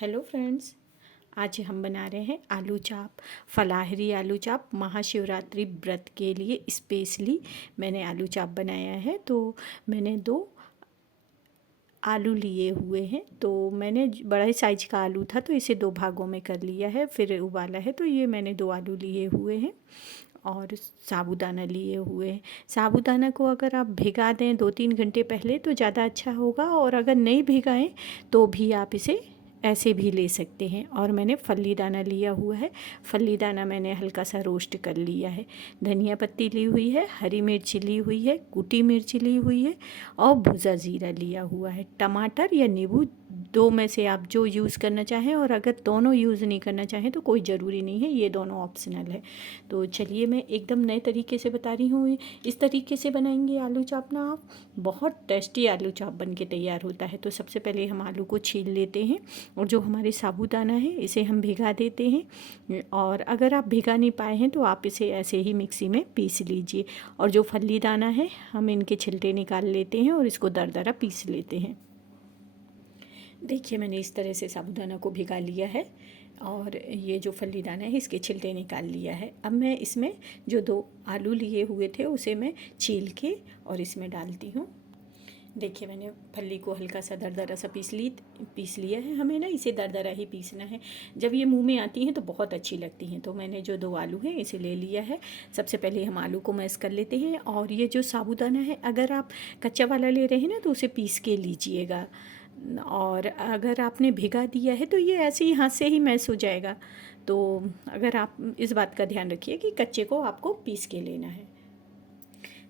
Hello friends, आज हम बना रहे हैं आलू चाप। फलाहारी आलू चाप महाशिवरात्रि व्रत के लिए स्पेशली मैंने आलू चाप बनाया है। तो मैंने 2 आलू लिए हुए हैं। तो मैंने बड़े साइज का आलू था तो इसे 2 भागों में कर लिया है, फिर उबाला है। तो ये मैंने 2 आलू लिए हुए हैं और साबूदाना लिए हुए हैं। साबूदाना को अगर आप भिगा दें 2-3 घंटे पहले तो ज़्यादा अच्छा होगा, और अगर नहीं भिगाएं तो भी आप इसे ऐसे भी ले सकते हैं। और मैंने फल्ली दाना लिया हुआ है। फल्ली दाना मैंने हल्का सा रोस्ट कर लिया है। धनिया पत्ती ली हुई है, हरी मिर्च ली हुई है, कुटी मिर्च ली हुई है और भुजा ज़ीरा लिया हुआ है। टमाटर या नींबू 2 में से आप जो यूज़ करना चाहें, और अगर दोनों यूज़ नहीं करना चाहें तो कोई ज़रूरी नहीं है, ये दोनों ऑप्शनल है। तो चलिए मैं एकदम नए तरीके से बता रही हूँ। इस तरीके से बनाएंगे आलू चाप ना आप, बहुत टेस्टी आलू चाप बन के तैयार होता है। तो सबसे पहले हम आलू को छील लेते हैं, और जो हमारे साबूदाना है इसे हम भिगा देते हैं। और अगर आप भिगा नहीं पाए हैं तो आप इसे ऐसे ही मिक्सी में पीस लीजिए। और जो फल्ली दाना है हम इनके छिलटे निकाल लेते हैं और इसको दरदरा पीस लेते हैं। देखिए मैंने इस तरह से साबूदाना को भिगा लिया है, और ये जो फल्ली दाना है इसके छिलटे निकाल लिया है। अब मैं इसमें जो 2 आलू लिए हुए थे उसे मैं छील के और इसमें डालती हूँ। देखिए मैंने फल्ली को हल्का सा दरदरा सा पीस लिया है। हमें ना इसे दरदरा ही पीसना है। जब ये मुंह में आती हैं तो बहुत अच्छी लगती हैं। तो मैंने जो 2 आलू हैं इसे ले लिया है। सबसे पहले हम आलू को मैश कर लेते हैं। और ये जो साबूदाना है अगर आप कच्चा वाला ले रहे हैं ना तो उसे पीस के लीजिएगा, और अगर आपने भिगा दिया है तो ये ऐसे ही हाथ से ही मैश हो जाएगा। तो अगर आप इस बात का ध्यान रखिए कि कच्चे को आपको पीस के लेना है।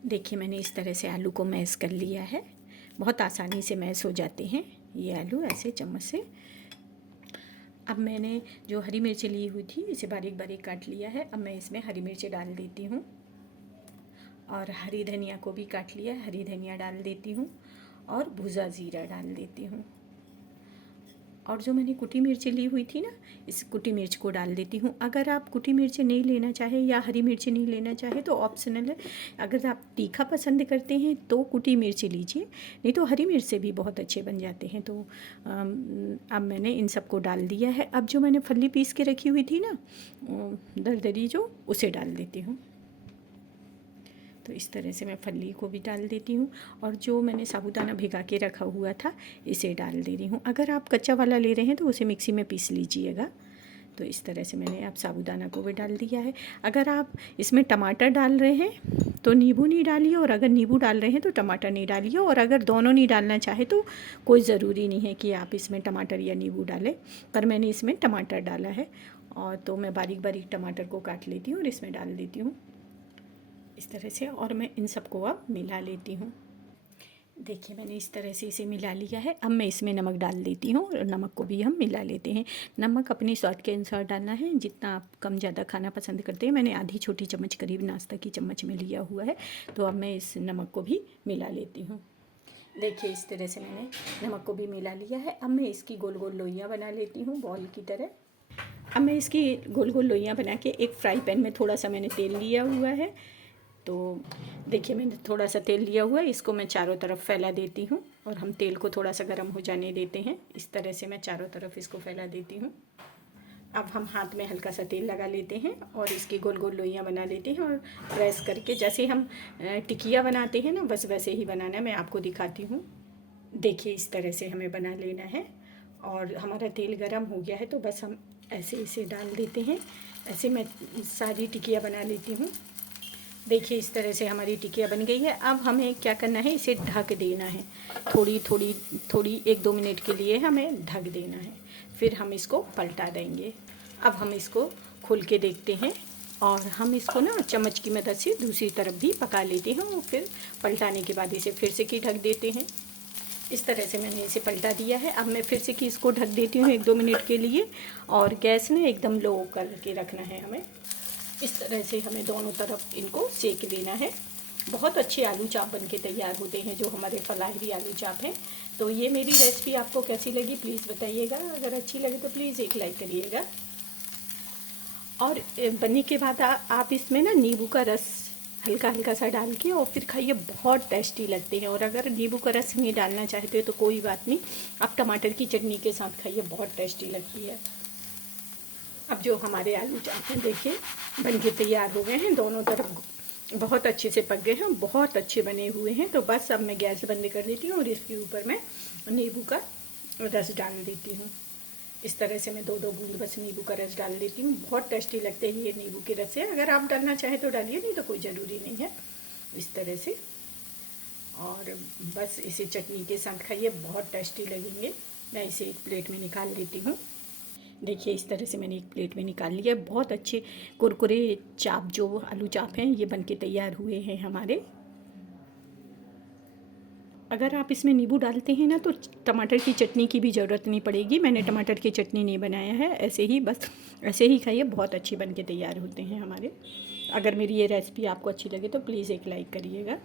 देखिए मैंने इस तरह से आलू को मैश कर लिया है। बहुत आसानी से मैश हो जाते हैं ये आलू ऐसे चम्मच से। अब मैंने जो हरी मिर्च ली हुई थी इसे बारीक बारीक काट लिया है। अब मैं इसमें हरी मिर्च डाल देती हूँ, और हरी धनिया को भी काट लिया, हरी धनिया डाल देती हूँ, और भुजा ज़ीरा डाल देती हूँ। और जो मैंने कुटी मिर्च ली हुई थी ना, इस कुटी मिर्च को डाल देती हूँ। अगर आप कुटी मिर्च नहीं लेना चाहे या हरी मिर्च नहीं लेना चाहे तो ऑप्शनल है। अगर आप तीखा पसंद करते हैं तो कुटी मिर्च लीजिए, नहीं तो हरी मिर्च से भी बहुत अच्छे बन जाते हैं। तो अब मैंने इन सबको डाल दिया है। अब जो मैंने फल्ली पीस के रखी हुई थी ना दरदरी जो, उसे डाल देती हूँ। तो इस तरह से मैं फल्ली को भी डाल देती हूँ, और जो मैंने साबूदाना भिगा के रखा हुआ था इसे डाल दे रही हूँ। अगर आप कच्चा वाला ले रहे हैं तो उसे मिक्सी में पीस लीजिएगा। तो इस तरह से मैंने अब साबूदाना को भी डाल दिया है। अगर आप इसमें टमाटर डाल रहे हैं तो नींबू नहीं डालिए, और अगर नींबू डाल रहे हैं तो टमाटर नहीं डालिए। और अगर दोनों नहीं डालना चाहे तो कोई ज़रूरी नहीं है कि आप इसमें टमाटर या नींबू डालें, पर मैंने इसमें टमाटर डाला है। और तो मैं बारीक बारीक टमाटर को काट लेती हूँ और इसमें डाल देती हूँ इस तरह से, और मैं इन सबको अब मिला लेती हूँ। देखिए मैंने इस तरह से इसे मिला लिया है। अब मैं इसमें नमक डाल देती हूँ, और नमक को भी हम मिला लेते हैं। नमक अपनी स्वाद के अनुसार डालना है, जितना आप कम ज़्यादा खाना पसंद करते हैं। मैंने आधी छोटी चम्मच करीब नाश्ता की चम्मच में लिया हुआ है। तो अब मैं इस नमक को भी मिला लेती हूँ। देखिए इस तरह से मैंने नमक को भी मिला लिया है। अब मैं इसकी गोल गोल लोइयाँ बना लेती हूँ बॉल की तरह। अब मैं इसकी गोल गोल लोइयाँ बना के एक फ्राई पैन में थोड़ा सा मैंने तेल लिया हुआ है। तो देखिए मैंने थोड़ा सा तेल लिया हुआ है, इसको मैं चारों तरफ फैला देती हूँ, और हम तेल को थोड़ा सा गर्म हो जाने देते हैं। इस तरह से मैं चारों तरफ इसको फैला देती हूँ। अब हम हाथ में हल्का सा तेल लगा लेते हैं और इसकी गोल गोल लोइयाँ बना लेते हैं, और प्रेस करके जैसे हम टिकिया बनाते हैं ना, बस वैसे ही बनाना है। मैं आपको दिखाती हूँ। देखिए इस तरह से हमें बना लेना है, और हमारा तेल गर्म हो गया है तो बस हम ऐसे इसे डाल देते हैं। ऐसे मैं सारी टिकिया बना लेती हूँ। देखिए इस तरह से हमारी टिकिया बन गई है। अब हमें क्या करना है, इसे ढक देना है। थोड़ी 1-2 मिनट के लिए हमें ढक देना है, फिर हम इसको पलटा देंगे। अब हम इसको खोल के देखते हैं, और हम इसको ना चम्मच की मदद से दूसरी तरफ भी पका लेते हैं, और फिर पलटाने के बाद इसे फिर से की ढक देते हैं। इस तरह से मैंने इसे पलटा दिया है। अब मैं फिर से कि इसको ढक देती हूँ 1-2 मिनट के लिए, और गैस ना एकदम लो करके रखना है हमें। इस तरह से हमें दोनों तरफ इनको सेक लेना है। बहुत अच्छे आलू चाप बन के तैयार होते हैं जो हमारे फलाहारी आलू चाप हैं। तो ये मेरी रेसिपी आपको कैसी लगी प्लीज़ बताइएगा। अगर अच्छी लगे तो प्लीज़ एक लाइक करिएगा। और बनने के बाद आप इसमें ना नींबू का रस हल्का हल्का सा डाल के और फिर खाइए, बहुत टेस्टी लगते हैं। और अगर नींबू का रस नहीं डालना चाहते हो तो कोई बात नहीं, आप टमाटर की चटनी के साथ खाइए, बहुत टेस्टी लगती है। अब जो हमारे आलू चाप हैं देखिए बन के तैयार हो गए हैं, दोनों तरफ बहुत अच्छे से पक गए हैं, बहुत अच्छे बने हुए हैं। तो बस अब मैं गैस बंद कर देती हूँ और इसके ऊपर मैं नींबू का रस डाल देती हूँ। इस तरह से मैं 2-2 बूंद बस नींबू का रस डाल देती हूँ, बहुत टेस्टी लगते हैं ये नींबू के रस से। अगर आप डालना चाहें तो डालिए, नहीं तो कोई ज़रूरी नहीं है। इस तरह से और बस इसे चटनी के साथ खाइए, बहुत टेस्टी लगेंगे। मैं इसे एक प्लेट में निकाल लेती हूँ। देखिए इस तरह से मैंने एक प्लेट में निकाल लिया। बहुत अच्छे कुरकुरे चाप जो आलू चाप हैं ये बनके तैयार हुए हैं हमारे। अगर आप इसमें नींबू डालते हैं ना तो टमाटर की चटनी की भी ज़रूरत नहीं पड़ेगी। मैंने टमाटर की चटनी नहीं बनाया है, ऐसे ही बस ऐसे ही खाइए, बहुत अच्छे बनके तैयार होते हैं हमारे। अगर मेरी ये रेसिपी आपको अच्छी लगे तो प्लीज़ एक लाइक करिएगा।